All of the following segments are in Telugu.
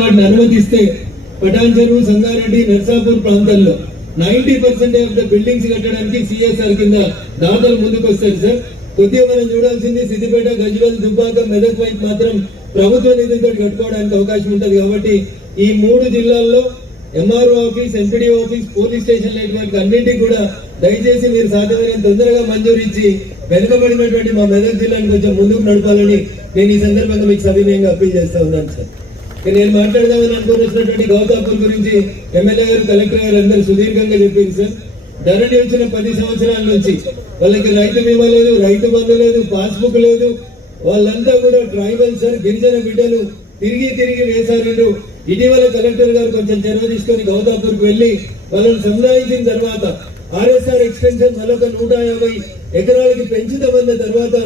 వాటిని అనుమతిస్తే పటాన్ చెరువు, సంగారెడ్డి, నర్సాపూర్ ప్రాంతాల్లో 90% ఆఫ్ ద బిల్డింగ్స్ కట్టడానికి సిఎస్ఆర్ కింద దాతలు ముందుకు వస్తారు సార్. కొద్దిగా మనం చూడాల్సింది సిద్దిపేట, గజ్వేల్, దుబ్బాక, మెదక్ వైపు మాత్రం ప్రభుత్వ నిధులతో కట్టుకోవడానికి అవకాశం ఉంటుంది. కాబట్టి ఈ 3 జిల్లాల్లో MRO office, MPDO office, police station network అన్నింటికి కూడా దయచేసి మీరు సాధ్యమైన తొందరగా మంజూరు ఇచ్చి వెనుకబడినటువంటి మా మెదక్ జిల్లాని కొంచెం ముందుకు నడపాలని నేను ఈ సందర్భంగా మీకు సవినయంగా అప్పీల్ చేస్తా ఉన్నాను సార్. నేను మాట్లాడదామని అనుకున్నటువంటి గౌతాపూర్ గురించి ఎమ్మెల్యే గారు, కలెక్టర్ గారు అందరూ సుదీర్ఘంగా చెప్పింది సార్. ధరణి వచ్చిన 10 సంవత్సరాల నుంచి వాళ్ళకి రైతు బీమా లేదు, రైతు బంధు లేదు, పాస్బుక్ లేదు. వాళ్ళంతా కూడా ట్రైబల్ సార్, గిరిజన బిడ్డలు తిరిగి వేసారు. ఇటీవల కలెక్టర్ గారు కొంచెం చొరవ తీసుకొని గౌతాపూర్కి వెళ్లి వాళ్ళని సంధాయించిన తర్వాత ఆర్ఎస్ఆర్ ఎక్స్టెన్షన్ మరొక 150 ఎకరాలకి పెంచుతామన్న తర్వాత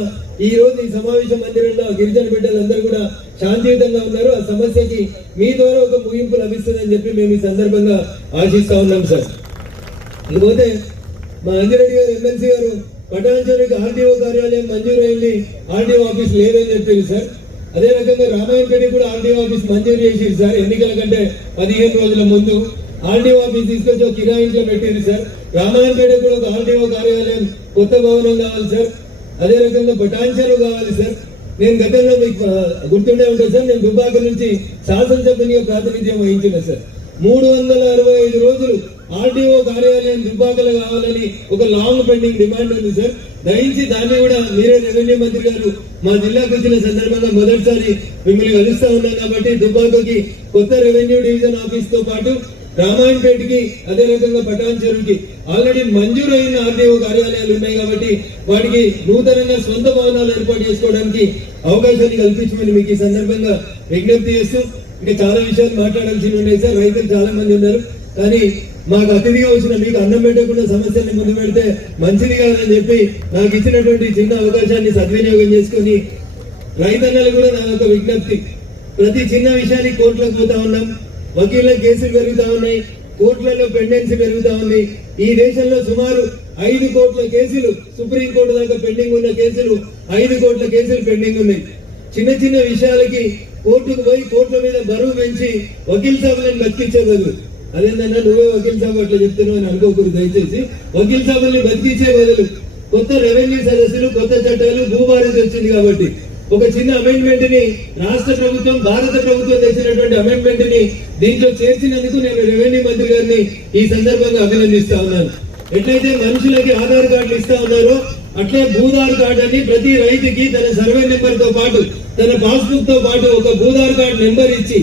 ఈ రోజు ఈ సమావేశ మందిరంలో గిరిజన బిడ్డలందరూ కూడా శాంతియుతంగా ఉన్నారు. ఆ సమస్యకి మీ ద్వారా ఒక ముగింపు లభిస్తుందని చెప్పి మేము ఈ సందర్భంగా ఆశిస్తా ఉన్నాం సార్. ఇకపోతే మా అంజిరెడ్డి గారు, ఎమ్మెల్సీ గారు, పటాన్ చెరువుకి ఆర్టీఓ కార్యాలయం మంజూరైంది, ఆర్టీఓ ఆఫీస్ లేదని చెప్పింది సార్. అదే రకంగా రామాయణపేట కూడా ఆర్టీఓ ఆఫీస్ మంజూరు చేసింది సార్. ఎన్నికల కంటే 15 రోజుల ముందు ఆర్టీఓ ఆఫీస్ తీసుకొచ్చి ఒక కిరాయింట్లో పెట్టింది సార్. రామాయణపేట కూడా ఒక ఆర్టీఓ కార్యాలయం, కొత్త భవనం కావాలి సార్. అదే రకంగా పటాన్ చెరువు కావాలి సార్. నేను గతంలో మీకు గుర్తుండే ఉంటుంది సార్, నేను దుబ్బాక నుంచి శాసనసభ్యునిగా ప్రాతినిధ్యం వహించిన సార్. 365 రోజులు ఆర్టీఓ కార్యాలయం దుబ్బాకలో కావాలని ఒక లాంగ్ పెండింగ్ డిమాండ్ ఉంది సార్. దయించి దాన్ని కూడా మీరే రెవెన్యూ మంత్రి గారు మా జిల్లాకు వచ్చిన సందర్భంగా మొదటిసారి మిమ్మల్ని కలుస్తా ఉన్నాం కాబట్టి దుబ్బాకకి కొత్త రెవెన్యూ డివిజన్ ఆఫీస్ తో పాటు రామాయణపేటకి, అదే రకంగా పటాన్ చెరువుకి ఆల్రెడీ మంజూరైన ఆర్టీఓ కార్యాలయాలు ఉన్నాయి కాబట్టి వాటికి నూతనంగా సొంత భవనాలు ఏర్పాటు చేసుకోవడానికి అవకాశాన్ని కల్పించమని మీకు ఈ సందర్భంగా విజ్ఞప్తి చేస్తూ, ఇంకా చాలా విషయాలు మాట్లాడాల్సి ఉన్నాయి సార్. రైతులు చాలా మంది ఉన్నారు, కానీ మాకు అతిథిగా వచ్చిన మీకు అన్నం పెట్టకుండా సమస్యల్ని ముందు పెడితే మంచిది కాదని చెప్పి నాకు ఇచ్చినటువంటి చిన్న అవకాశాన్ని సద్వినియోగం చేసుకుని రైతన్నలు కూడా నా యొక్క విజ్ఞప్తి, ప్రతి చిన్న విషయానికి కోర్టులకు పోతా ఉన్నాం, వకీళ్ల కేసులు పెరుగుతా ఉన్నాయి, కోర్టులలో పెండెన్సీ పెరుగుతా ఉంది. ఈ దేశంలో సుమారు 5 కోట్ల కేసులు సుప్రీంకోర్టు దాకా పెండింగ్ ఉన్న కేసులు 5 కోట్ల కేసులు పెండింగ్ ఉన్నాయి. చిన్న విషయాలకి కోర్టుకు పోయి కోర్టుల మీద బరువు పెంచి వకీల్ సాబులను బతికించే బదులు, అదేంటన్నా నువ్వే వకీల్ సాబు అట్లా చెప్తున్నావు అని అనుకోకూడదు దయచేసి. వకీల్ సాబుల్ని బతికించే బదులు కొత్త రెవెన్యూ సదస్సులు, కొత్త చట్టాలు, భూభారతి వచ్చింది కాబట్టి ఒక చిన్న అమెండ్మెంట్ ని రాష్ట్ర ప్రభుత్వం, భారత ప్రభుత్వం తెచ్చినటువంటి అమెండ్మెంట్ ని దీంట్లో చేర్చినందుకు నేను రెవెన్యూ మంత్రి గారిని ఈ సందర్భంగా అభినందిస్తా ఉన్నాను. ఎట్లయితే మనుషులకి ఆధార్ కార్డులు ఇస్తా ఉన్నారో అట్లే భూధార్ కార్డు అని ప్రతి రైతుకి తన సర్వే నెంబర్ తో పాటు, తన పాస్బుక్ తో పాటు ఒక భూధార్ కార్డు నెంబర్ ఇచ్చి